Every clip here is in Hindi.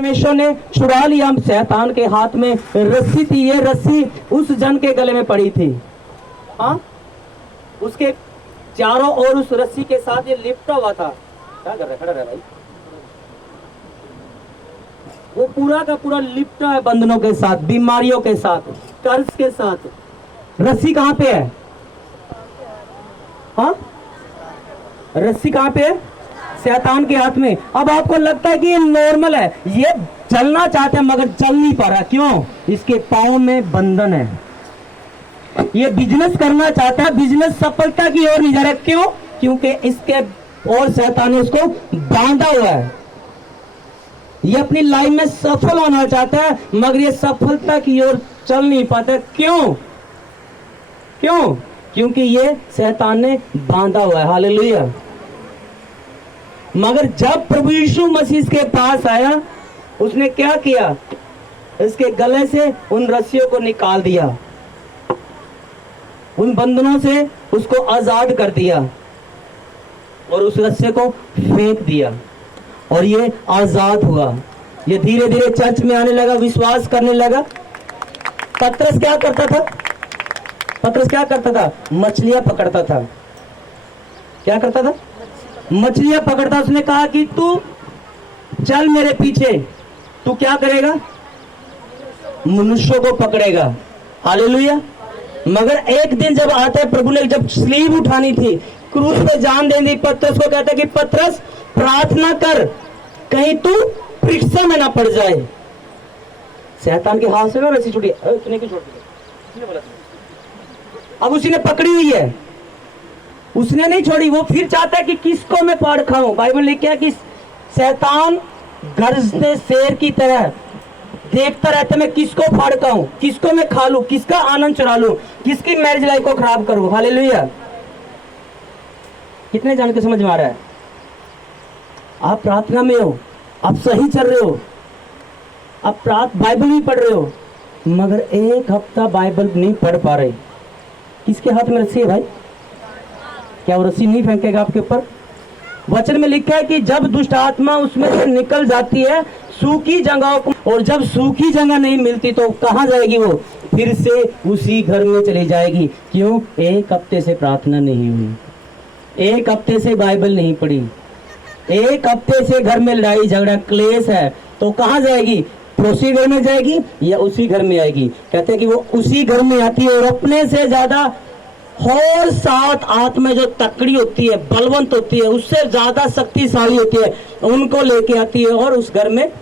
परमेश्वर ने छुड़ा लिया शैतान के हाथ में रस्सी थी, ये रस्सी उस जन के गले में पड़ी थी। हाँ, उसके चारों ओर उस रस्सी के साथ ये लिपटा हुआ था। क्या कर रहा है, खड़ा रहा भाई। वो पूरा का पूरा लिपटा है बंधनों के साथ, बीमारियों के साथ, कर्ज के साथ। रस्सी कहां पे है? हाँ, रस्सी कहां पे है? शैतान के हाथ में। अब आपको लगता है कि ये नॉर्मल है, ये चलना चाहता है मगर चल नहीं पा रहा। क्यों? इसके पांव में बंधन है। ये बिजनेस करना चाहता है, बिजनेस सफलता की ओर नहीं जा रहा। क्यों? क्योंकि इसके और शैतान ने उसको बांधा हुआ है। ये अपनी लाइफ में सफल होना चाहता है मगर ये सफलता की ओर चल नहीं पाता। क्यों? क्यों? क्योंकि ये शैतान ने बांधा हुआ है। हालेलुया। मगर जब प्रभु यीशु मसीह के पास आया, उसने क्या किया? इसके गले से उन रस्सियों को निकाल दिया, उन बंधनों से उसको आजाद कर दिया और उस रस्से को फेंक दिया और ये आजाद हुआ। ये धीरे धीरे चर्च में आने लगा, विश्वास करने लगा। पतरस क्या करता था? पतरस क्या करता था? मछलियां पकड़ता था। क्या करता था? मछलियां पकड़ता। उसने कहा कि तू चल मेरे पीछे, तू क्या करेगा? मनुष्यों को पकड़ेगा। हालेलुया। मगर एक दिन जब आता है, प्रभु ने जब स्लीव उठानी थी, क्रूस पे जान देनी, पतरस को कहता है कि पतरस प्रार्थना कर, कहीं तू परीक्षा में ना पड़ जाए। शैतान के हाथ से वैसी छुट्टी तूने क्यों छोड़ दी? अब उसी ने पकड़ी हुई है, उसने नहीं छोड़ी। वो फिर चाहता है कि किसको मैं फाड़ खाऊं। बाइबल लिखा है कि शैतान गरजते शेर की तरह देखता रहता है, मैं किसको फाड़ खाऊं, किसको मैं खा लूं, किसका आनंद चुरा लूं, किसकी मैरिज लाइफ को खराब करूं। हालेलुया। कितने जान के समझ में आ रहा है? आप प्रार्थना में हो, आप सही चल रहे हो, आप बाइबल भी पढ़ रहे हो, मगर एक हफ्ता बाइबल नहीं पढ़ पा रहे। किसके हाथ में रस्सी है भाई? क्या वो रस्सी नहीं फेंकेगा आपके ऊपर? वचन में लिखा है कि जब दुष्ट आत्मा उसमें से निकल जाती है सूखी जगहों को, और जब सूखी जगह नहीं मिलती तो कहां जाएगी वो? फिर से उसी घर में चली जाएगी। क्यों? एक हफ्ते से प्रार्थना नहीं हुई, एक हफ्ते से बाइबल नहीं पढ़ी, एक हफ्ते से घर में लड़ाई झगड़ा क्लेश है। तो कहां जाएगी? पड़ोसी घर में जाएगी या उसी घर में आएगी? कहते हैं कि वो उसी घर में आती है और अपने से ज्यादा और सात आत्मा जो तकड़ी होती है, बलवंत होती है, उससे ज्यादा शक्तिशाली होती है, उनको लेके आती है और उस घर में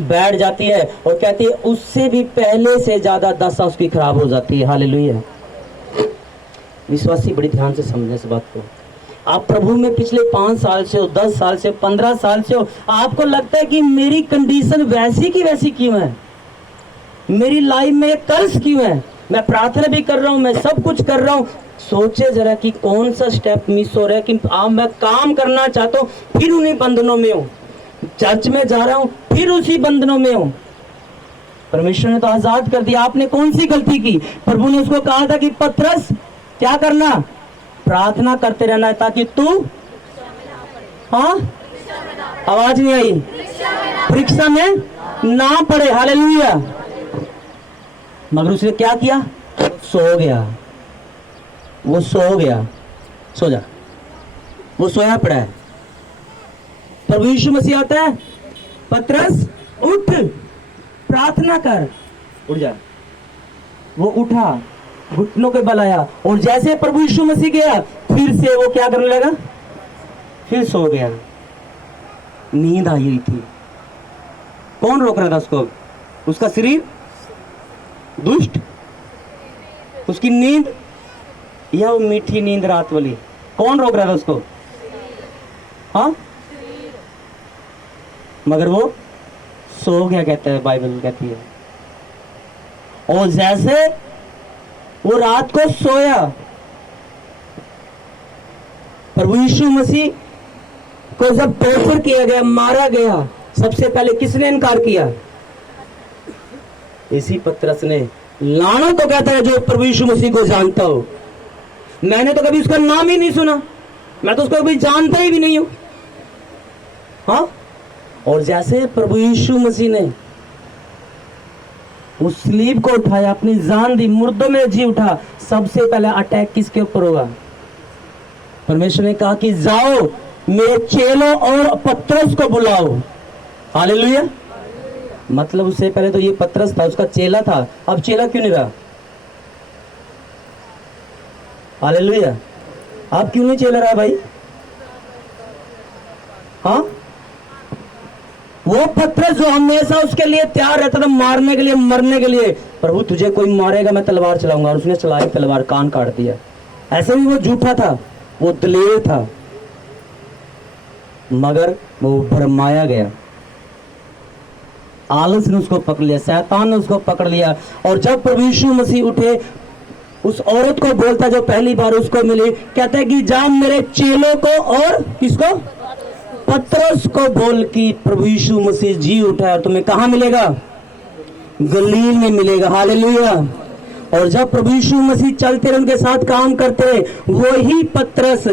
बैठ जाती है और कहती है उससे भी पहले से ज्यादा दशा उसकी खराब हो जाती है। हालेलुया। विश्वासी बड़ी ध्यान से समझे इस बात को। आप प्रभु में पिछले 5 साल से हो, 10 साल से, 15 साल से हो, आपको लगता है कि मेरी कंडीशन वैसी की वैसी क्यों है, मेरी लाइफ में कर्ज क्यों है, मैं प्रार्थना भी कर रहा हूं, मैं सब कुछ कर रहा हूं। सोचे जरा कि कौन सा स्टेप मिस हो रहा है कि मैं काम करना चाहता हूं फिर उन्हीं बंधनों में हूं, चर्च में जा रहा हूं फिर उसी बंधनों में हूं। परमेश्वर ने तो आजाद कर दिया, आपने कौन सी गलती की? प्रभु ने उसको कहा था कि पतरस क्या करना? प्रार्थना करते रहना है ताकि तू, हाँ आवाज नहीं आई, परीक्षा में ना पड़े। हालेलुया। मगर उसने क्या किया? सो गया। वो सो गया। सो जा, वो सोया पड़ा है। प्रभु यीशु मसीह आता है, पतरस उठ, प्रार्थना कर, उठ जा। वो उठा, घुटनों के बल आया और जैसे प्रभु यीशु मसीह गया फिर से वो क्या करने लगा? फिर सो गया। नींद आई हुई थी। कौन रोक रहा था उसको? उसका शरीर, दुष्ट, उसकी नींद या वो मीठी नींद रात वाली? कौन रोक रहा था उसको? हाँ, मगर वो सो गया, कहता है बाइबल कहती है। और जैसे वो रात को सोया, प्रभु यीशु मसीह को जब टॉर्चर किया गया, मारा गया, सबसे पहले किसने इनकार किया? इसी पतरस ने। लाना तो कहता है जो प्रभु यीशु मसीह को जानता हो। मैंने तो कभी उसका नाम ही नहीं सुना, मैं तो उसको कभी जानता ही भी नहीं हूं। हाँ, और जैसे प्रभु यीशु मसीह ने उस स्लीब को उठाया, अपनी जान दी, मुर्दों में जी उठा, सबसे पहले अटैक किसके ऊपर होगा? परमेश्वर ने कहा कि जाओ मेरे चेलों और पतरस को बुलाओ। हालेलुया। मतलब उससे पहले तो ये पतरस था, उसका चेला था, अब चेला क्यों नहीं रहा? हालेलुया। अब क्यों नहीं चेला रहा भाई? हाँ, वो पतरस जो हमेशा उसके लिए तैयार रहता था, मारने के लिए, मरने के लिए, प्रभु तुझे कोई मारेगा मैं तलवार चलाऊंगा, और उसने चलाई तलवार, कान काट दिया। ऐसे भी वो झूठा था, वो दलेर था, मगर वो भरमाया गया। आलस ने उसको पकड़ लिया, शैतान ने उसको पकड़ लिया। और जब प्रभु यीशु मसीह उठे, उस औरत को बोलता जो पहली बार उसको मिली, कहता है कि जा मेरे चेलों को और किसको? पतरस को बोल कि प्रभु यीशु मसीह जी उठा है और तुम्हें कहां मिलेगा? गलील में मिलेगा। हालेलुया। और जब प्रभु यीशु मसीह चलते रहे, उनके साथ काम करते रहे, वही पतरस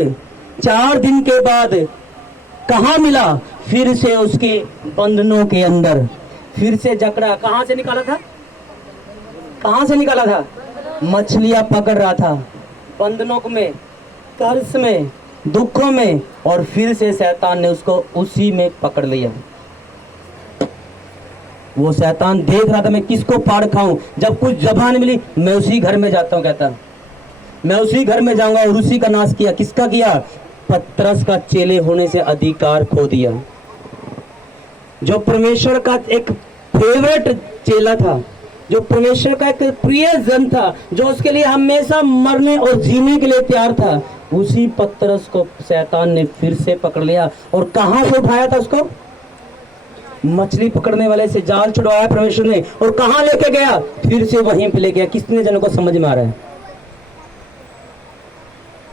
4 दिन के बाद कहां मिला? फिर से उसके बंधनों के अंदर, फिर से जकड़ा। कहां से निकाला था? कहां से निकाला था? मछलियां पकड़ रहा था, बंधनों में, कर्ज में, दुखों में, और फिर से शैतान ने उसको उसी में पकड़ लिया। वो शैतान देख रहा था मैं किसको पाड़ खाऊं। जब कुछ जबान मिली, मैं उसी घर में जाता हूं, कहता मैं उसी घर में जाऊंगा, और उसी का नाश किया। किसका किया? पतरस का चेले होने से अधिकार खो दिया। जो परमेश्वर का एक फेवरेट चेला था, जो परमेश्वर का एक प्रिय जन था, जो उसके लिए हमेशा मरने और जीने के लिए तैयार था, उसी पतरस को शैतान ने फिर से पकड़ लिया। और कहां से उठाया था उसको? मछली पकड़ने वाले से जाल छुड़वाया परमेश्वर ने, और कहां लेके गया? फिर से वहीं पे ले गया। कितने जनों को समझ में आ रहा है?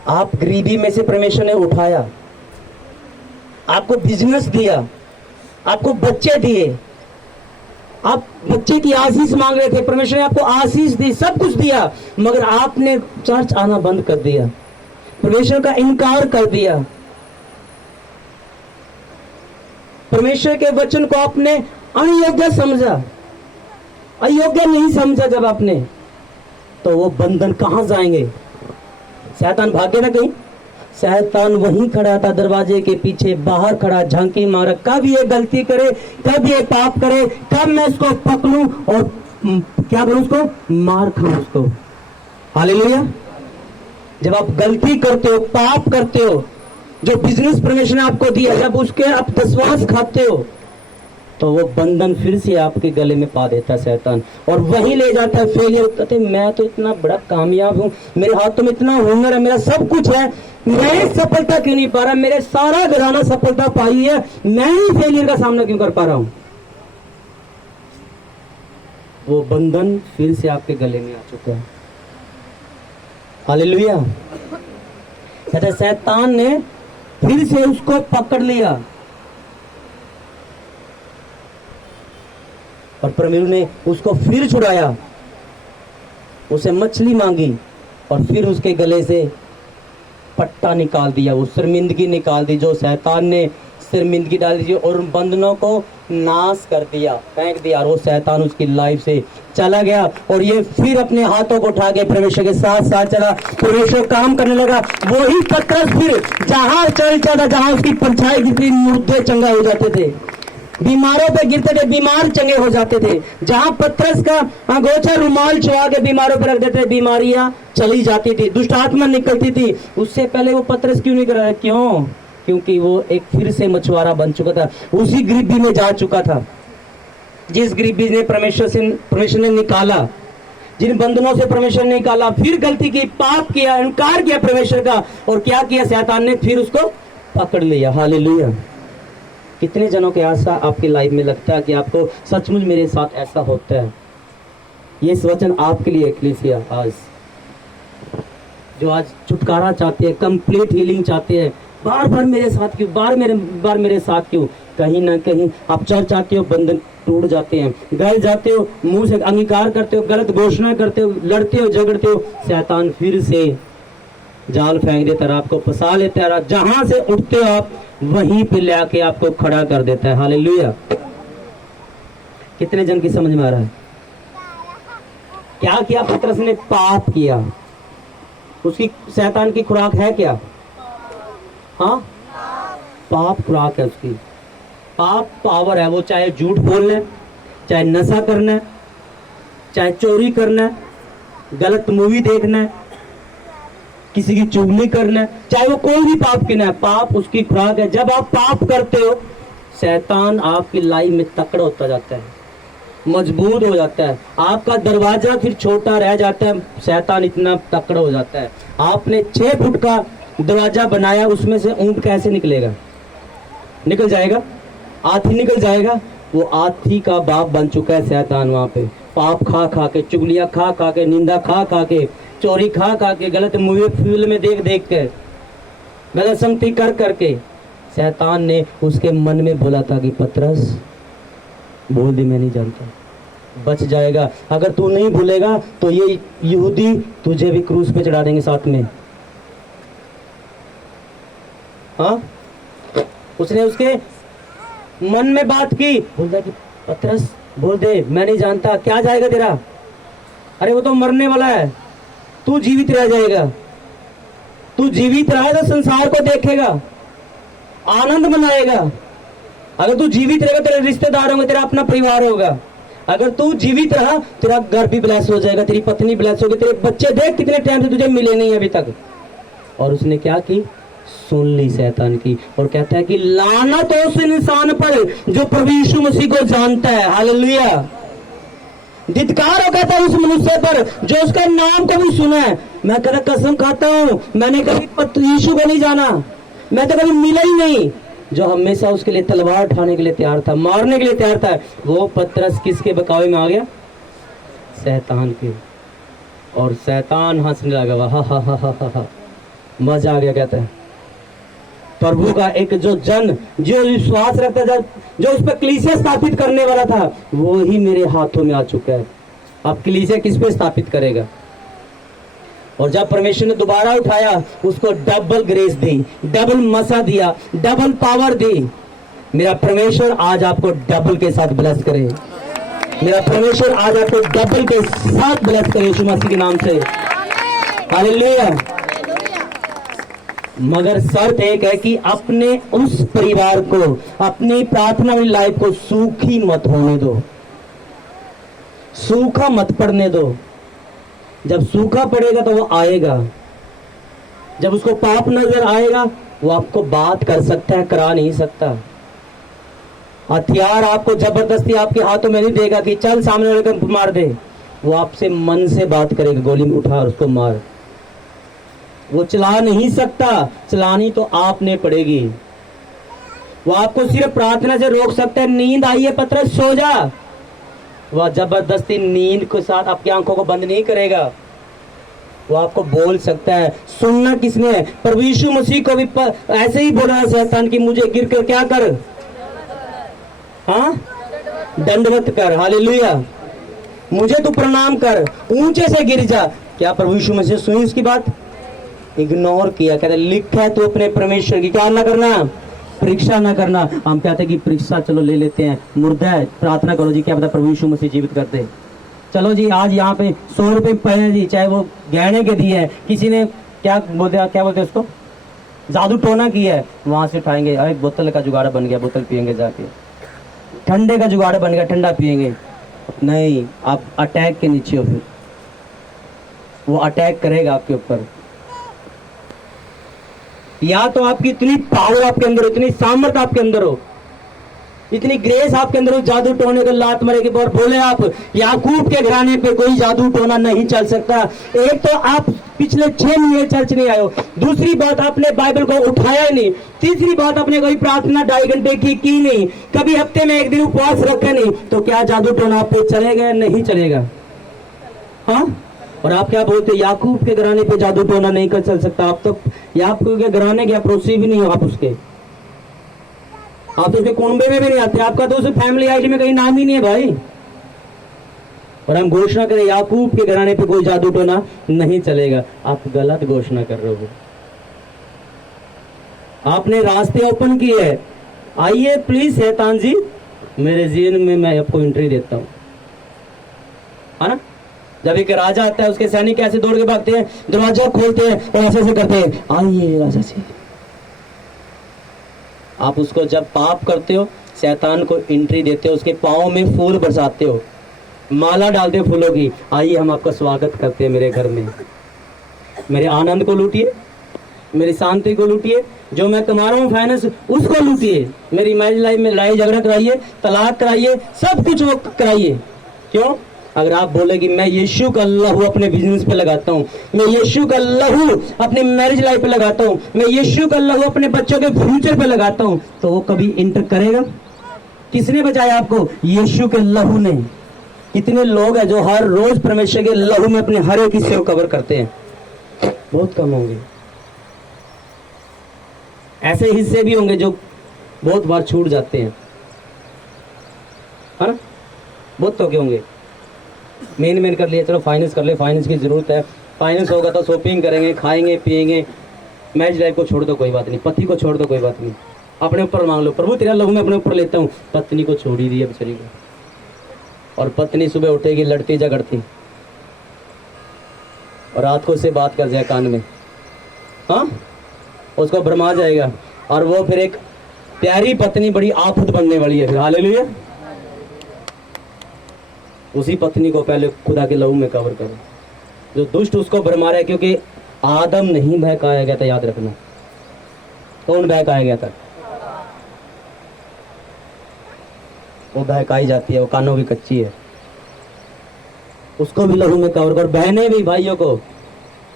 आप गरीबी में से परमेश्वर ने उठाया, आपको बिजनेस दिया, आपको बच्चे दिए, आप बच्चे की आशीष मांग रहे थे, परमेश्वर ने आपको आशीष दी, सब कुछ दिया, मगर आपने चर्च आना बंद कर दिया, परमेश्वर का इनकार कर दिया, परमेश्वर के वचन को आपने अयोग्य समझा, अयोग्य नहीं समझा। जब आपने, तो वो बंधन कहां जाएंगे? शैतान भागे ना कहीं। शैतान वहीं खड़ा था, दरवाजे के पीछे बाहर खड़ा, झांकी मारा, कब ये गलती करे, कब ये पाप करे, कब मैं इसको पकड़ूं और क्या करूं, उसको मार खाऊं उसको। हालेलुया। जब आप गलती करते हो, पाप करते हो, जो बिजनेस परमेश्वर ने आपको दिया, जब उसके आप दसवांश खाते हो, तो वो बंधन फिर से आपके गले में पा देता है शैतान, और वही ले जाता है फेलियर। कहते मैं तो इतना बड़ा कामयाब हूं, मेरे हाथों में इतना हुनर है, मेरा सब कुछ है, मैं सफलता क्यों नहीं पा रहा? मेरे सारा घराना सफलता पाई है, मैं ही फेलियर का सामना क्यों कर पा रहा हूं? वो बंधन फिर से आपके गले में आ चुका है। हालेलुया। कहते शैतान ने फिर से उसको पकड़ लिया, और परमेश्वर ने उसको फिर छुड़ाया, उसे मछली मांगी, और फिर उसके गले से पट्टा निकाल दिया, वो शर्मिंदगी निकाल दी, जो शैतान ने शर्मिंदगी डाल दी, और बंधनों को नाश कर दिया, फेंक दिया, और वो शैतान उसकी लाइफ से चला गया। और ये फिर अपने हाथों को उठा के परमेश्वर के साथ साथ चला, परमेश्वर काम करने लगा। वही पतरस फिर जहां चलता था, जहां उसकी परछाई गिरती, मुर्दे चंगा हो जाते थे, बीमारों पे गिरते थे, बीमार चंगे हो जाते थे। जहां पतरस का अंगोछा रुमाल छुआ के बीमारों पर रख देते, बीमारियां चली जाती थी, दुष्ट आत्मा निकलती थी। उससे पहले वो पतरस क्यों नहीं कर रहा? क्यों? क्योंकि वो एक फिर से मछुआरा बन चुका था, उसी गरीबी में जा चुका था, जिस गरीबी ने परमेश्वर ने निकाला, जिन बंधनों से परमेश्वर ने निकाला। फिर गलती की, पाप किया, इनकार किया परमेश्वर का, और क्या किया? शैतान ने फिर उसको पकड़ लिया। हालेलुया। कितने जनों के ऐसा आपकी लाइफ में लगता है कि आपको सचमुच मेरे साथ ऐसा होता है? ये वचन आपके लिए एक्लेसिया आज, जो आज छुटकारा चाहते हैं, कंप्लीट हीलिंग चाहते हैं, बार बार मेरे साथ क्यों, बार मेरे साथ क्यों? कहीं ना कहीं आप चर्च आते हो, बंधन टूट जाते हैं, घर जाते हो, मुंह से अंगीकार करते हो, गलत घोषणा करते हो, लड़ते हो, झगड़ते हो, शैतान फिर से जाल फेंक देता है, आपको फंसा लेता है। जहां से उठते हो आप, वहीं पे लाके आपको खड़ा कर देता है। हालेलुया। कितने जन की समझ में आ रहा है? क्या किया पतरस ने? पाप किया। उसकी शैतान की खुराक है क्या? हाँ, पाप खुराक है उसकी। पाप पावर है। वो चाहे झूठ बोलना है, चाहे नशा करना है, चाहे चोरी करना है, गलत मूवी देखना है, किसी की चुगली करना है, चाहे वो कोई भी पाप करना है, पाप उसकी खुराक है। जब आप पाप करते हो, शैतान आपकी लाइफ में तकड़ा होता जाता है, मजबूत हो जाता है। आपका दरवाजा फिर छोटा रह जाता है, शैतान इतना तकड़ा हो जाता है। आपने 6 फुट का दरवाजा बनाया, उसमें से ऊंट कैसे निकलेगा? निकल जाएगा, हाथी निकल जाएगा। वो हाथी का बाप बन चुका है शैतान। वहां पे पाप खा खा के, चुगलियां खा खा के, निंदा खा खा के, चोरी खा खा के, गलत मूवी फिल्म में देख देख के, गलत संगति कर करके, शैतान ने उसके मन में बोला था कि पतरस बोल दे, मैं नहीं जानता, बच जाएगा। अगर तू नहीं भूलेगा तो ये यहूदी तुझे भी क्रूस पे चढ़ा देंगे साथ में। हाँ, उसने उसके मन में बात की, बोलता कि पतरस बोल दे, मैं नहीं जानता। क्या जाएगा तेरा? अरे वो तो मरने वाला है, तू जीवित रह जाएगा। तू जीवित रहा तो संसार को देखेगा, आनंद मनाएगा। अगर तू जीवित रहेगा, तेरे रिश्तेदार होंगे, तेरा अपना परिवार होगा। अगर तू जीवित रहा, तेरा घर भी ब्लेस हो जाएगा, तेरी पत्नी ब्लेस होगी, तेरे बच्चे देख कितने टाइम से तुझे मिले नहीं अभी तक। और उसने क्या की? सुन ली शैतान की, और कहता है कि लानत हो उस इंसान पर जो प्रभु यीशु मसीह को जानता है। हालेलुया। धिक्कार हो, कहता है उस मनुष्य पर जो उसका नाम कभी सुना है। मैं कहता कसम खाता हूं, मैंने कभी यीशु को नहीं जाना, मैं तो कभी मिला ही नहीं। जो हमेशा उसके लिए तलवार उठाने के लिए तैयार था, मारने के लिए तैयार था, वो पतरस किसके बकावे में आ गया? शैतान के। और शैतान हंसने लगा, हा हा हा हा हा, मजा आ गया। कहता है प्रभु का एक जो जन, जो विश्वास रखता था, जो उस पर कलीसिया स्थापित करने वाला था, वो ही मेरे हाथों में आ चुका है। अब कलीसिया किस पे स्थापित करेगा? और जब परमेश्वर ने दोबारा उठाया, उसको डबल ग्रेस दी, डबल मसा दिया, डबल पावर दी। मेरा परमेश्वर आज आपको डबल के साथ ब्लेस करे। मेरा परमेश्वर आज आपको डबल के साथ ब्लेस करे यीशु मसीह के नाम से। हालेलुया। मगर शर्त एक है कि अपने उस परिवार को, अपनी प्रार्थना वाली लाइफ को सूखी मत होने दो, सूखा मत पड़ने दो। जब सूखा पड़ेगा तो वो आएगा। जब उसको पाप नजर आएगा, वो आपको बात कर सकता है, करा नहीं सकता। हथियार आपको जबरदस्ती आपके हाथों में नहीं देगा कि चल सामने वाले को मार दे। वो आपसे मन से बात करेगा, गोली में उठा और उसको मार। वो चला नहीं सकता, चलानी तो आपने पड़ेगी। वो आपको सिर्फ प्रार्थना से रोक सकता है। नींद आई है पतरस, सो जा। वह जबरदस्ती नींद के साथ आपकी आंखों को बंद नहीं करेगा। वो आपको बोल सकता है। सुनना किसने है? प्रभु यीशु मसीह को भी ऐसे ही बोला शैतान की, मुझे गिर कर क्या कर? हाँ, दंडवत कर। हालेलुया। मुझे तू प्रणाम कर, ऊंचे से गिर जा। क्या प्रभु यीशु मसीह सुनी उसकी बात? इग्नोर किया। कहते लिखा है तो अपने परमेश्वर की क्या ना करना? परीक्षा ना करना। हम कहते हैं कि परीक्षा चलो ले लेते हैं, मुर्दा है, प्रार्थना करो जी, क्या पता प्रभु यीशु मसीह जीवित कर दे। चलो जी, आज यहाँ पे 100 रुपए पहले जी, चाहे वो गहने के दिए हैं, किसी ने क्या बोलते उसको, जादू टोना किया है, वहां से उठाएंगे, अरे बोतल का जुगाड़ बन गया, बोतल पियेंगे जाके, ठंडे का जुगाड़ बन गया, ठंडा पियेंगे। नहीं, आप अटैक के नीचे हो, फिर वो अटैक करेगा आपके ऊपर। या तो आपकी इतनी पावर आपके अंदर हो, इतनी सामर्थ आपके अंदर हो, इतनी ग्रेस आपके अंदर हो, जादू टोने को लात मारे के बाद बोले आप याकूब के घराने पे कोई जादू टोना नहीं चल सकता। एक तो आप पिछले 6 महीने चर्च नहीं आए हो, दूसरी बात आपने बाइबल को उठाया नहीं, तीसरी बात आपने कोई प्रार्थना 2.5 घंटे की नहीं, कभी हफ्ते में 1 दिन उपवास रखा नहीं, तो क्या जादू टोना आप पे चलेगा? नहीं चलेगा। हाँ, और आप क्या बोलते, याकूब के घराने पे जादू टोना नहीं कर चल सकता। आप तो याकूब के घराने के पड़ोसी भी नहीं हो, आप उसके, आप तो उसके कुंबे में भी नहीं आते, आपका तो उस फैमिली आईडी में कहीं नाम ही नहीं है भाई। और हम घोषणा करें याकूब के घराने पे कोई जादू टोना नहीं चलेगा, आप गलत घोषणा कर रहे हो। आपने रास्ते ओपन किए हैं, आइए प्लीज शैतान जी मेरे जीवन में, मैं आपको एंट्री देता हूँ, है ना। जब एक राजा आता है उसके सैनिक ऐसे दौड़ के भागते हैं, दरवाजा खोलते हैं और ऐसे ऐसे करते हैं, आइए राजा जी। आप उसको जब पाप करते हो, शैतान को एंट्री देते हो, उसके पाँव में फूल बरसाते हो, माला डालते हो फूलों की, आइए हम आपका स्वागत करते हैं मेरे घर में, मेरे आनंद को लूटिए, मेरी शांति को लूटिए, जो मैं कमा रहा हूँ फाइनेंस उसको लूटिए, मेरी मैरिज लाइफ में लड़ाई झगड़ा कराइए, तलाक कराइए, सब कुछ वो कराइए। क्यों? अगर आप बोले कि मैं यीशु का लहू अपने बिजनेस पे लगाता हूँ, मैं यीशु का लहू अपनी मैरिज लाइफ पे लगाता हूँ, मैं यीशु का लहू अपने बच्चों के फ्यूचर पे लगाता हूँ, तो वो कभी इंटर करेगा? किसने बचाया आपको? यीशु के लहू ने। कितने लोग हैं जो हर रोज परमेश्वर के लहू में अपने हर एक हिस्से को कवर करते हैं? बहुत कम होंगे। ऐसे हिस्से भी होंगे जो बहुत बार छूट जाते हैं, है ना। बहुत तो क्या होंगे, मेन कर लिए, चलो फाइनेंस कर ले, फाइनेंस की जरूरत है, फाइनेंस होगा तो शॉपिंग करेंगे, खाएंगे पिएंगे, मैरिज लाइफ को छोड़ दो कोई बात नहीं, पति को छोड़ दो कोई बात नहीं, अपने ऊपर मांग लो, प्रभु तेरा लहू मैं अपने ऊपर लेता हूँ। पत्नी को छोड़ ही दी अब चली गई, और पत्नी सुबह उठेगी लड़ती झगड़ती, और रात को उससे बात कर जाए कान में, हाँ, उसको भरमा जाएगा, और वो फिर एक प्यारी पत्नी बड़ी आफत बनने वाली है फिर। हालेलुया। उसी पत्नी को पहले खुदा के लहू में कवर करो। जो दुष्ट उसको भरमा रहा है, क्योंकि आदम नहीं बहकाया गया था, याद रखना। कौन बहकाया गया था? वो बहकाई जाती है, वो कानों की कच्ची है, उसको भी लहू में कवर करो। बहनें भी भाइयों को,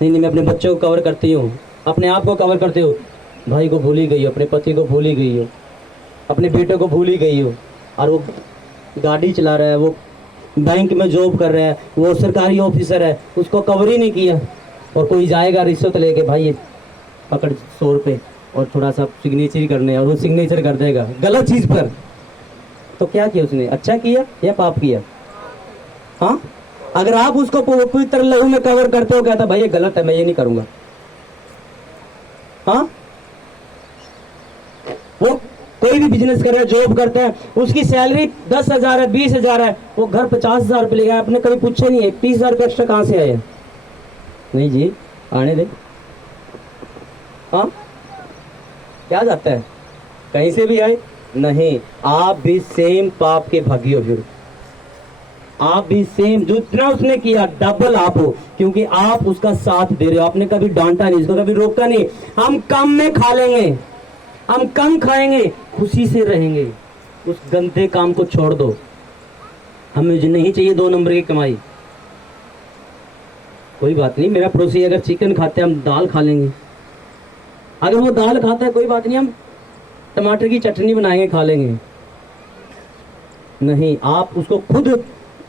नहीं मैं अपने बच्चों को कवर करती हूँ, अपने आप को कवर करती हूँ, भाई को भूल ही गई हो, अपने पति को भूल ही गई हो, अपने बेटे को भूल ही गई हो, और वो गाड़ी चला रहा है, वो बैंक में जॉब कर रहा है, वो सरकारी ऑफिसर है, उसको कवर ही नहीं किया, और कोई जाएगा रिश्वत लेके, भाई ये पकड़ 100 रुपये और थोड़ा सा सिग्नेचर करने, और वो सिग्नेचर कर देगा गलत चीज़ पर, तो क्या किया उसने? अच्छा किया या पाप किया? हाँ, अगर आप उसको पूरी तरह लहू में कवर करते हो, कहता भाई ये गलत है, मैं ये नहीं करूंगा। हाँ, वो कोई भी बिजनेस कर रहा है, जॉब करता है, उसकी सैलरी 10,000 है, 20,000 है, वो घर 50,000 रुपये लेगा, आपने कभी पूछे नहीं है 30,000 रुपये एक्स्ट्रा कहाँ से आए? नहीं जी, आने दे। हाँ, क्या जाता है? कहीं से भी आए? नहीं, आप भी सेम पाप के भागी हो, फिर आप भी सेम, जितना उसने किया डबल आप हो, क्योंकि आप उसका साथ दे रहे हो। आपने कभी डांटा नहीं, उसको कभी रोका नहीं। हम कम में खा लेंगे, हम कम खाएंगे, खुशी से रहेंगे, उस गंदे काम को छोड़ दो। हमें नहीं चाहिए 2 नंबर की कमाई, कोई बात नहीं। मेरा पड़ोसी अगर चिकन खाते हैं, हम दाल खा लेंगे, अगर वो दाल खाता है कोई बात नहीं, हम टमाटर की चटनी बनाएंगे, खा लेंगे। नहीं, आप उसको खुद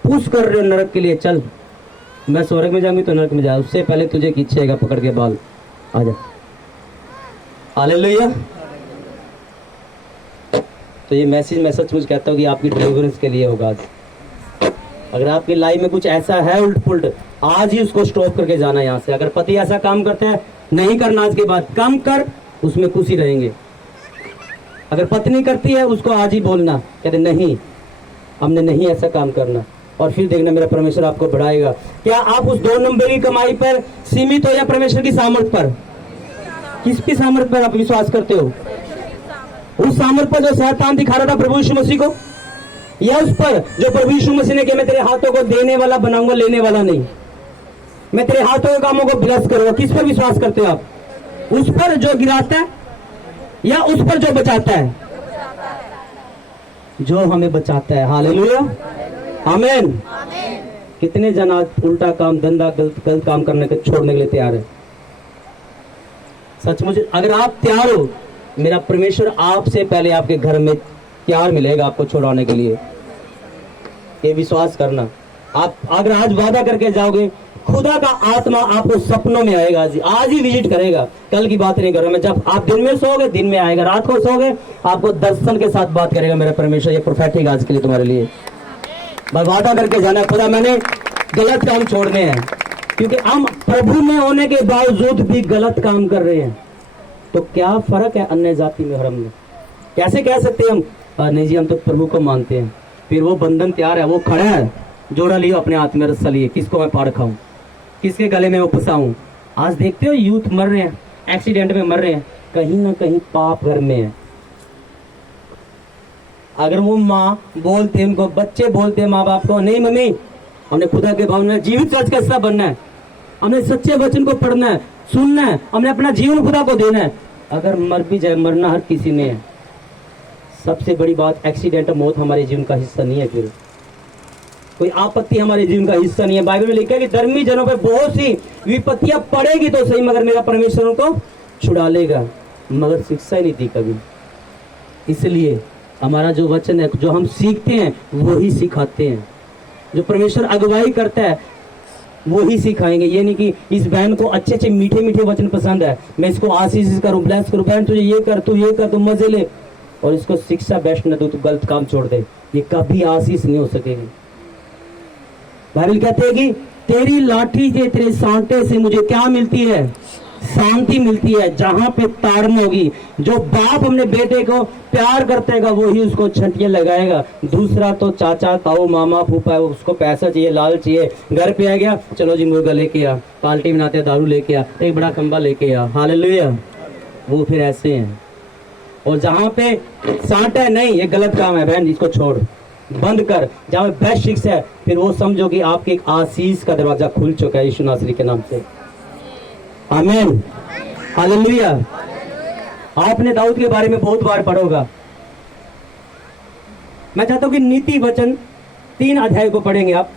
पुश कर रहे हो नरक के लिए। चल, मैं स्वर्ग में जाऊंगी तो नरक में जा, उससे पहले तुझे खींचेगा पकड़ के बाल, आजा। हालेलुया। तो ये मैसेज मैं सचमुच कहता हूँ कि आपकी डिलीवरेंस के लिए होगा। आज अगर आपकी लाइफ में कुछ ऐसा है उल्ट पुल्ट, आज ही उसको स्टॉप करके जाना यहाँ से। अगर पति ऐसा काम करते हैं, नहीं करना आज के बाद, कम कर, उसमें खुशी रहेंगे। अगर पत्नी करती है, उसको आज ही बोलना, कहते नहीं हमने नहीं ऐसा काम करना, और फिर देखना मेरा परमेश्वर आपको बढ़ाएगा। क्या आप उस 2 नंबर की कमाई पर सीमित हो या परमेश्वर की सामर्थ पर? किसकी सामर्थ पर आप विश्वास करते हो? उस सामर्थ पर जो शैतान दिखा रहा था प्रभु यीशु मसीह को, या उस पर जो प्रभु यीशु मसीह ने कहा मैं तेरे हाथों को देने वाला बनाऊंगा, लेने वाला नहीं, मैं तेरे हाथों के कामों को ब्लेस करूंगा? किस पर विश्वास करते हो आप? उस पर जो गिराता है या उस पर जो बचाता है? जो हमें बचाता है। हालेलुया, आमीन। कितने जन आज उल्टा काम, धंधा, गलत काम करने के छोड़ने के लिए तैयार है? सचमुच अगर आप तैयार हो, मेरा परमेश्वर आपसे पहले आपके घर में तैयार मिलेगा आपको छुड़ाने के लिए। ये विश्वास करना। आप अगर आज वादा करके जाओगे, खुदा का आत्मा आपको सपनों में आएगा, आज ही विजिट करेगा। कल की बात नहीं कर रहा मैं, जब आप दिन में सोओगे दिन में आएगा, रात को सोओगे आपको दर्शन के साथ बात करेगा मेरा परमेश्वर। ये प्रोफेटिक आज के लिए तुम्हारे लिए मैं वादा करके जाना, खुदा मैंने गलत काम छोड़ने हैं, क्योंकि हम प्रभु में होने के बावजूद भी गलत काम कर रहे हैं। तो क्या फर्क है अन्य जाति में और हम में? कैसे कह सकते हैं हम नहीं जी हम तो प्रभु को मानते हैं? फिर वो बंधन तैयार है, वो खड़ा है, जोड़ा लियो अपने हाथ में, रस्सा लिए, किसको मैं पाड़ खाऊं, किसके गले में वो फंसाऊं? आज देखते हो यूथ मर रहे हैं, एक्सीडेंट में मर रहे हैं, कहीं ना कहीं पाप घर में है। अगर वो माँ बोलते, उनको बच्चे बोलते माँ बाप को, नहीं मम्मी हमने खुदा के भवन में जीवित सोच कैसा बनना है, हमने सच्चे वचन को पढ़ना है, सुनना है, हमने अपना जीवन खुदा को देना है। अगर मर भी जाए, मरना हर किसी में है। सबसे बड़ी बात, एक्सीडेंट मौत हमारे जीवन का हिस्सा नहीं है। फिर कोई आपत्ति हमारे जीवन का हिस्सा नहीं है। बाइबल में लिखा है कि धर्मी जनों पे बहुत सी विपत्तियां पड़ेगी तो सही, मगर मेरा परमेश्वर उनको छुड़ा लेगा। मगर शिक्षा ही नहीं दी कभी। इसलिए हमारा जो वचन है, जो हम सीखते हैं वो ही सिखाते हैं। जो परमेश्वर अगुवाई करता है वो ही सिखाएंगे। ये नहीं कि इस बहन को अच्छे अच्छे मीठे मीठे वचन पसंद है, मैं इसको आशीष करूं, ब्लेस करूं, बहन तुझे ये कर, तू ये कर, तू मजे ले, और इसको शिक्षा बेस्ट न दो, तू गलत काम छोड़ दे, ये कभी आशीष नहीं हो सकेगी। बाइबल कहते हैं कि तेरी लाठी से, तेरे सांटे से मुझे क्या मिलती है? शांति मिलती है। जहां पे ताड़न होगी, जो बाप अपने बेटे को प्यार करतेगा वही उसको छंटियां लगाएगा। दूसरा तो चाचा ताऊ मामा फूफा है, उसको पैसा चाहिए, लाल चाहिए, घर पे आ गया, चलो जी मुर्गा लेके आ, पार्टी बनाते दारू लेके आ, एक बड़ा खंबा लेके आ, हालेलुया। वो फिर ऐसे हैं। और जहां पे सांट है, नहीं ये गलत काम है बहन, इसको छोड़, बंद कर। जहां बेस्ट शिक्षा है, फिर वो समझो कि आपके एक आशीष का दरवाजा खुल चुका है यीशु नासरी के नाम से। आमीन, हालेलुया। आपने दाऊद के बारे में बहुत बार पढ़ा होगा। मैं चाहता हूं कि नीति वचन 3 अध्याय को पढ़ेंगे आप।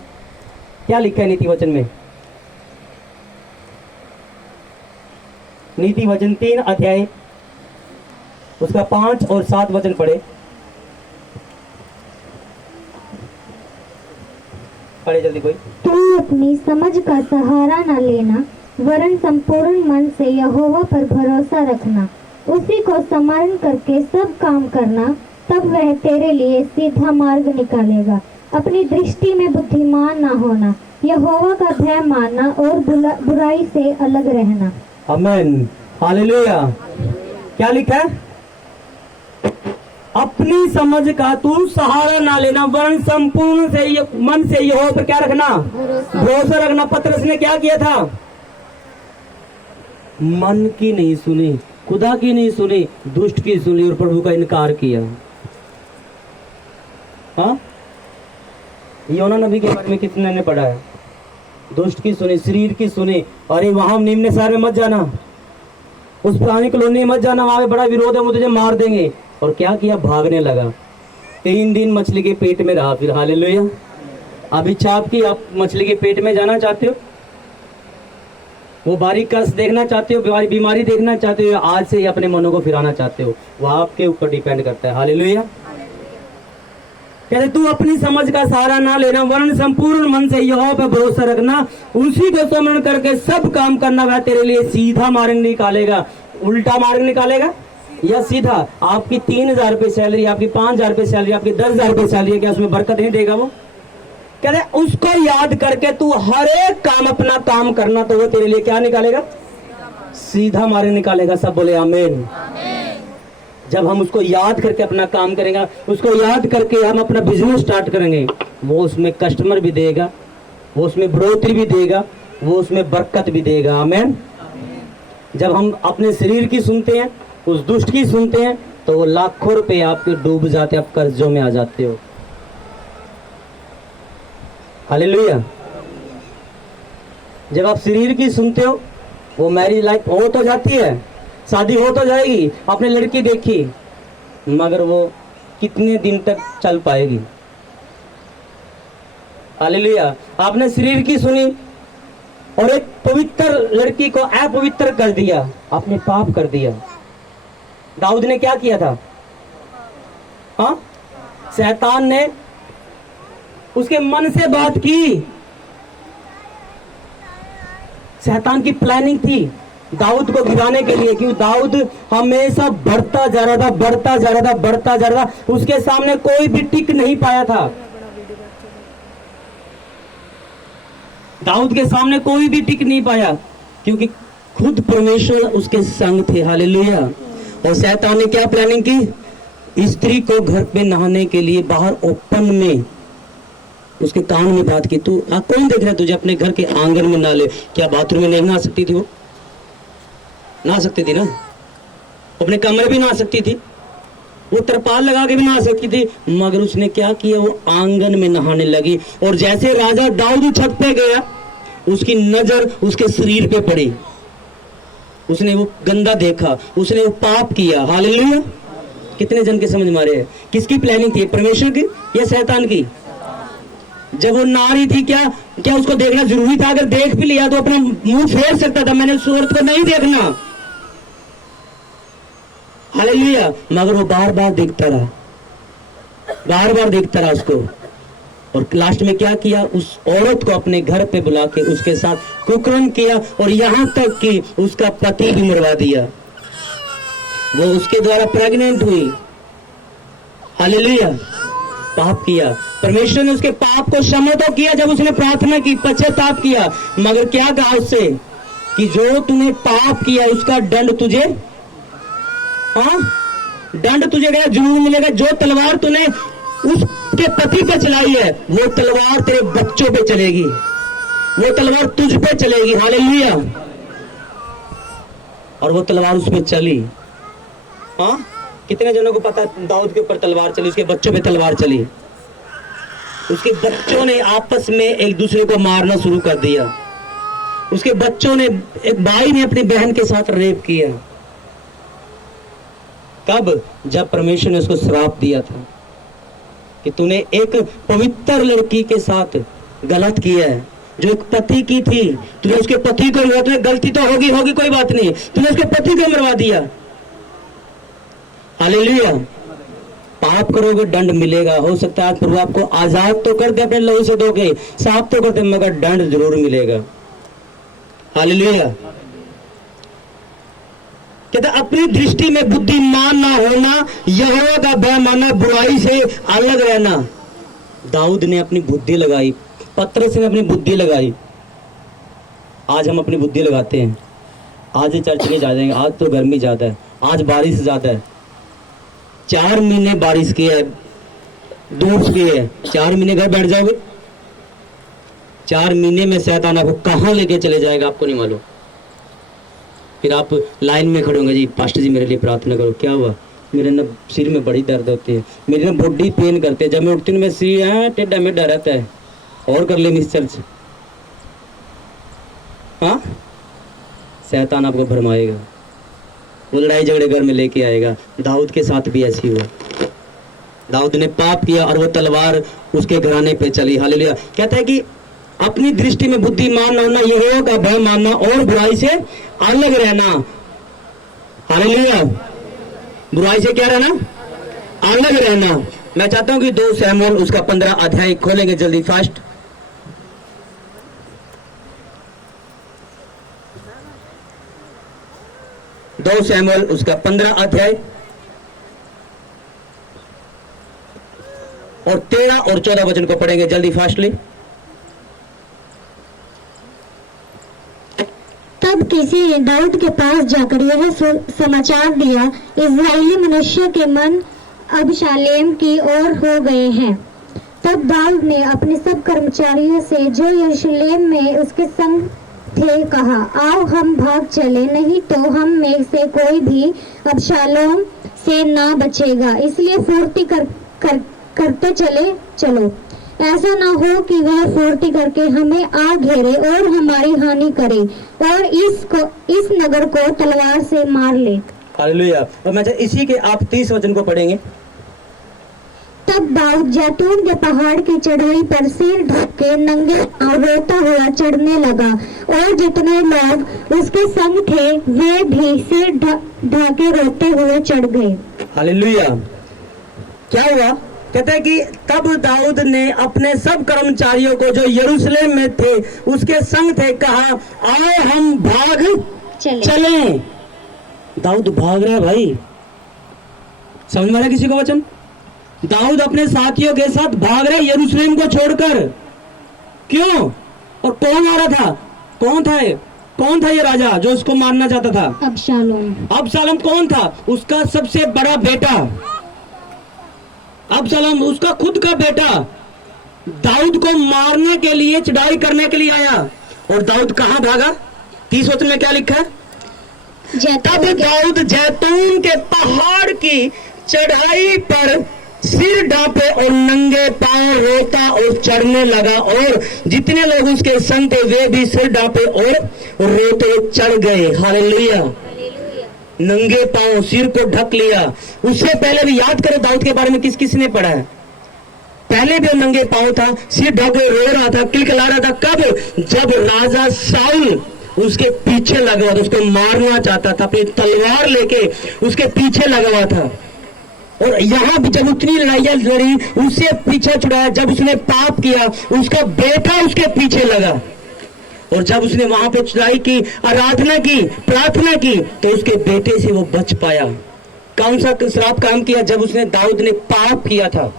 क्या लिखा है नीति वचन में? नीति वचन 3 अध्याय, उसका 5 और 7 वचन पढ़े। पढ़े जल्दी कोई। तू अपनी समझ का सहारा न लेना, वरन संपूर्ण मन से यहोवा पर भरोसा रखना, उसी को स्मरण करके सब काम करना, तब वह तेरे लिए सीधा मार्ग निकालेगा। अपनी दृष्टि में बुद्धिमान ना होना, यहोवा का भय मानना और बुराई से अलग रहना। आमीन, हालेलुया। क्या लिखा है? अपनी समझ का तू सहारा ना लेना, वरन संपूर्ण से मन से यहोवा पर क्या रखना? भरोसा रखना। पतरस ने क्या किया था? मन की नहीं सुनी, खुदा की नहीं सुनी, दुष्ट की सुनी और प्रभु का इनकार किया। हाँ, योना नबी के बारे में कितने ने पढ़ा है? दुष्ट की सुनी, शरीर की सुनी, अरे वहां निम्न सार में मत जाना, उस पुरानी कॉलोनी में मत जाना, वहां पे बड़ा विरोध है, वो तुझे मार देंगे। और क्या किया? भागने लगा। 3 दिन मछली के पेट में रहा। फिर हालेलुया। अब इच्छा आपकी, आप मछली के पेट में जाना चाहते हो? वो बारीक कष्ट देखना चाहते हो, बीमारी देखना चाहते हो, आज से ही अपने मनों को फिराना चाहते हो? वो आपके ऊपर डिपेंड करता है। हालेलुया। कहते तू अपनी समझ का सहारा ना लेना, वरन संपूर्ण मन से यहोवा पर भरोसा रखना, उसी को स्मरण करके सब काम करना, वह तेरे लिए सीधा मार्ग निकालेगा। उल्टा मार्ग निकालेगा या सीधा? आपकी 3,000 रुपये सैलरी, आपकी 5,000 रुपये सैलरी, आपकी 10,000 रुपये सैलरी, क्या उसमें बरकत नहीं देगा वो? कहते उसको याद करके तू हर एक काम अपना काम करना, तो वो तेरे लिए क्या निकालेगा? सीधा मार्ग निकालेगा। सब बोले आमीन। जब हम उसको याद करके अपना काम करेंगे, उसको याद करके हम अपना बिजनेस स्टार्ट करेंगे, वो उसमें कस्टमर भी देगा, वो उसमें बढ़ोतरी भी देगा, वो उसमें बरकत भी देगा। आमीन। जब हम अपने शरीर की सुनते हैं, उस दुष्ट की सुनते हैं, तो वो लाखों रुपए आपके डूब जाते, आप कर्जों में आ जाते हो। हालेलुया। जब आप शरीर की सुनते हो, वो मैरिज लाइफ हो तो जाती है, शादी हो तो जाएगी, आपने लड़की देखी, मगर वो कितने दिन तक चल पाएगी? हालेलुया। आपने शरीर की सुनी और एक पवित्र लड़की को अपवित्र कर दिया, आपने पाप कर दिया। दाऊद ने क्या किया था? हाँ, शैतान ने उसके मन से बात की। शैतान की प्लानिंग थी दाऊद को गिराने के लिए, क्योंकि दाऊद हमेशा बढ़ता जा रहा था, बढ़ता जा रहा था, बढ़ता जा रहा था। उसके सामने कोई भी टिक नहीं पाया था। दाऊद के सामने कोई भी टिक नहीं पाया, क्योंकि खुद परमेश्वर उसके संग थे। हालेलुया। और शैतान ने क्या प्लानिंग की, स्त्री को घर पे नहाने के लिए बाहर ओपन में उसके कान में बात की, तू कौन देख रहा है तुझे अपने घर के आंगन में नहा ले। क्या बाथरूम में नहीं नहा सकती थी? वो नहा सकती थी ना, अपने कमरे भी नहा सकती थी, वो तरपाल लगा के भी नहा सकती थी, मगर उसने क्या किया, वो आंगन में नहाने लगी। और जैसे राजा दाऊद छत पे गया, उसकी नजर उसके शरीर पे पड़ी, उसने वो गंदा देखा, उसने वो पाप किया। हालेलुया। कितने जन के समझ मारे हैं? किसकी प्लानिंग थी, परमेश्वर की या शैतान की? जब वो नारी थी, क्या क्या उसको देखना जरूरी था? अगर देख भी लिया तो अपना मुंह फेर सकता था, मैंने उस औरत को नहीं देखना। हालेलुया। मगर वो बार बार देखता रहा, बार बार देखता रहा उसको, और लास्ट में क्या किया, उस औरत को अपने घर पे बुला के उसके साथ कुकर्म किया, और यहां तक कि उसका पति भी मरवा दिया। वो उसके द्वारा प्रेग्नेंट हुई। हालेलुया। पाप किया। परमेश्वर ने उसके पाप को क्षमा तो किया जब उसने प्रार्थना की, पश्चाताप किया, मगर क्या कहा उससे कि जो तूने पाप किया उसका दंड तुझे, हाँ, दंड तुझे क्या जरूर मिलेगा। जो तलवार तूने उसके पति पे चलाई है, वो तलवार तेरे बच्चों पे चलेगी, वो तलवार तुझ पे चलेगी। हालेलुया। और वो तलवार उसमें चली। हाँ, कितने जनों को पता दाऊद के ऊपर तलवार चली, उसके बच्चों पे तलवार चली। उसके बच्चों ने आपस में एक दूसरे को मारना शुरू कर दिया। उसके बच्चों ने, एक भाई ने अपनी बहन के साथ रेप किया। कब? जब परमेश्वर ने उसको श्राप दिया था कि तूने एक पवित्र लड़की के साथ गलत किया है, जो एक पति की थी, तूने उसके पति को, तुम्हें गलती तो होगी होगी, कोई बात नहीं, तूने उसके पति को मरवा दिया। हालेलुया। पाप करोगे दंड मिलेगा। हो सकता है आज प्रभु आपको आजाद तो कर दे, अपने लहू से धोके साफ तो कर दे, मगर दंड जरूर मिलेगा। हालेलुया। कहता अपनी दृष्टि में बुद्धिमान ना होना, यहोवा का भय मानना, बुराई से अलग रहना। दाऊद ने अपनी बुद्धि लगाई, पतरस ने अपनी बुद्धि लगाई। आज हम अपनी बुद्धि लगाते हैं, आज चर्च में जा जाएंगे, आज तो गर्मी ज्यादा है, आज बारिश ज्यादा है, 4 महीने बारिश की है, धूप की है, 4 महीने घर बैठ जाओगे? 4 महीने में शैतान आपको कहां लेके चले जाएगा आपको नहीं मालूम। फिर आप लाइन में खड़े होंगे, जी पास्टर जी मेरे लिए प्रार्थना करो। क्या हुआ? मेरे ना सिर में बड़ी दर्द होती है, मेरी ना बॉडी पेन करते है, जब मैं उठती हूँ मैं सिर टेढ़ा मेढ़ा रहता है, और कर ले मिस चर्च। हाँ, शैतान आपको भरमाएगा, वो लड़ाई झगड़े घर में लेके आएगा। दाऊद के साथ भी ऐसी हुआ। दाऊद ने पाप किया और वो तलवार उसके घराने पे चली। हालेलुया। कहता है कि अपनी दृष्टि में बुद्धिमान होना, यहोवा का भय मानना और बुराई से अलग रहना। हालेलुया। बुराई से क्या रहना? अलग रहना। मैं चाहता हूं कि 2 शमूएल उसका 15 अध्याय खोलेंगे जल्दी फास्ट। दो शमूएल उसका 15 अध्याय और 13 और 14 वचन को पढ़ेंगे जल्दी फास्टली। तब किसी ने दाऊद के पास जाकर यह समाचार दिया, इस्राएली मनुष्य के मन अबशालेम की ओर हो गए हैं। तब दाऊद ने अपने सब कर्मचारियों से जो यरूशलेम में उसके संग थे कहा, आओ हम भाग चले, नहीं तो हम में से कोई भी अबशालोम से ना बचेगा, इसलिए फुर्ती करते चलो। ऐसा ना हो कि वह फुर्ती करके हमें आ घेरे और हमारी हानि करे और इस नगर को तलवार से मार ले। हालेलुया। और मैं इसी के आप 30 वचन को पढ़ेंगे। तब दाऊद जैतून के पहाड़ की चढ़ाई पर सिर ढक के नंगे रोता हुआ चढ़ने लगा, और जितने लोग उसके संग थे वे भी सिर ढके रोते हुए चढ़ गए। हालेलुया। क्या हुआ? कहते हैं कि तब दाऊद ने अपने सब कर्मचारियों को जो यरूशलेम में थे उसके संग थे कहा, आओ हम भाग चलें। दाऊद भाग रहा है भाई, समझ में आ रहा किसी को वचन? दाऊद अपने साथियों के साथ भाग रहे यरूशलेम को छोड़कर। क्यों? और कौन आ रहा था? कौन था? कौन था ये राजा जो उसको मारना चाहता था? अबशालोम। अबशालोम कौन था? उसका सबसे बड़ा बेटा। अबशालोम उसका खुद का बेटा दाऊद को मारने के लिए, चढ़ाई करने के लिए आया। और दाऊद कहां भागा? 30 वचन में क्या लिखा है? तब दाऊद जैतून के पहाड़ की चढ़ाई पर सिर ढांपे और नंगे पांव रोता और चढ़ने लगा, और जितने लोग उसके संग थे वे भी सिर ढांपे और रोते चढ़ गए। हालेलुया। नंगे पांव, सिर को ढक लिया। उससे पहले भी याद करो दाऊद के बारे में किस किस ने पढ़ा है? पहले भी वो नंगे पांव था, सिर ढके रो रहा था, किलकिला रहा था। कब? जब राजा साउल उसके पीछे लगा हुआ था, उसको मारना चाहता था, अपनी तलवार लेके उसके पीछे लगा हुआ था। और यहां भी जब उतनी लड़ाइयां लड़ी, उससे पीछे छुड़ाया। जब उसने पाप किया, उसका बेटा उसके पीछे लगा। और जब उसने वहां पे चढ़ाई की, आराधना की, प्रार्थना की, तो उसके बेटे से वो बच पाया। कौन सा श्राप काम किया? जब उसने दाऊद ने पाप किया था,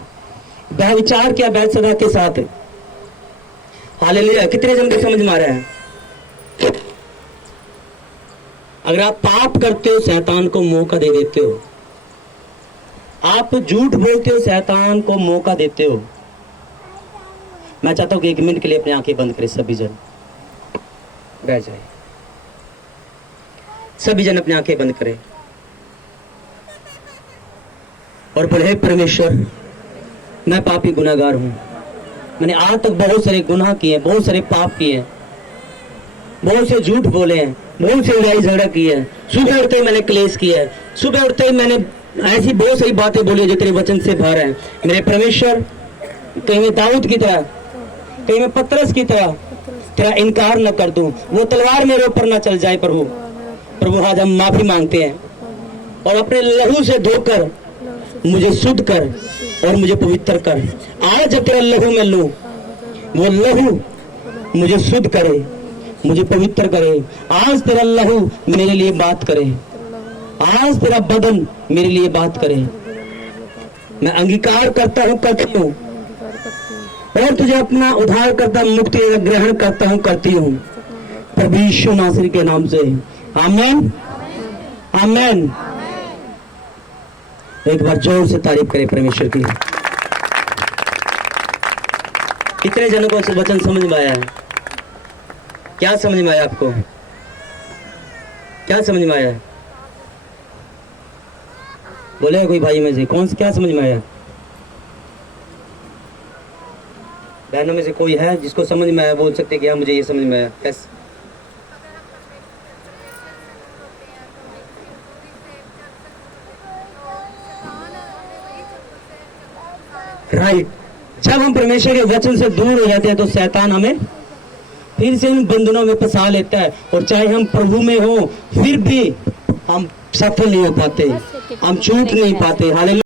व्यभिचार किया बैतशबा के साथ। हालेलुया। कितने जन को समझ में आ रहा है? अगर आप पाप करते हो, शैतान को मौका दे देते हो। आप झूठ बोलते हो, शैतान को मौका देते हो। मैं चाहता हूं कि 1 मिनट के लिए अपनी आंखें बंद करें। सभी जन बैठ जाए। सभी जन अपनी आंखें बंद करें और बोले, हे परमेश्वर, मैं पापी गुनाहगार हूं। मैंने आज तक बहुत सारे गुनाह किए, बहुत सारे पाप किए, बहुत से झूठ बोले हैं, बहुत से लड़ाई झगड़ा की है। सुबह उठते ही मैंने क्लेश किया है, सुबह उठते ही मैंने ऐसी बहुत सारी बातें बोली जो तेरे वचन से भर है। मेरे परमेश्वर, कहीं मैं दाऊद की तरह, कहीं मैं पतरस की तरह तेरा इनकार न कर दूं, वो तलवार मेरे ऊपर न चल जाए। प्रभु, प्रभु आज हम माफी मांगते हैं और अपने लहू से धोकर मुझे शुद्ध कर और मुझे पवित्र कर। आज जब तेरा लहू मैं लूं, वो लहू मुझे शुद्ध करे, मुझे पवित्र करे। आज तेरा लहू मेरे लिए बात करे, आज तेरा बदन मेरे लिए बात करे। मैं अंगीकार करता हूँ, करती हूँ, और तुझे अपना उद्धार करता, मुक्ति ग्रहण करता हूँ, करती हूँ, प्रभु यीशु नासरी के नाम से। आमीन, आमीन। एक बार जोर से तारीफ करें परमेश्वर की। कितने जनों को वचन समझ में आया है? क्या समझ में आया आपको? क्या समझ में आया? बोले कोई भाई में से कौन से क्या समझ में आया? बहनों में से कोई है जिसको समझ में आया? बोल सकते कि हाँ मुझे ये समझ में आया। कैसे? राइट। जब हम परमेश्वर के वचन से दूर हो जाते हैं तो शैतान हमें फिर से इन बंधनों में फंसा लेता है। और चाहे हम प्रभु में हो, फिर भी हम सफल नहीं हो पाते, हम छूट नहीं पाते। हालेलुया।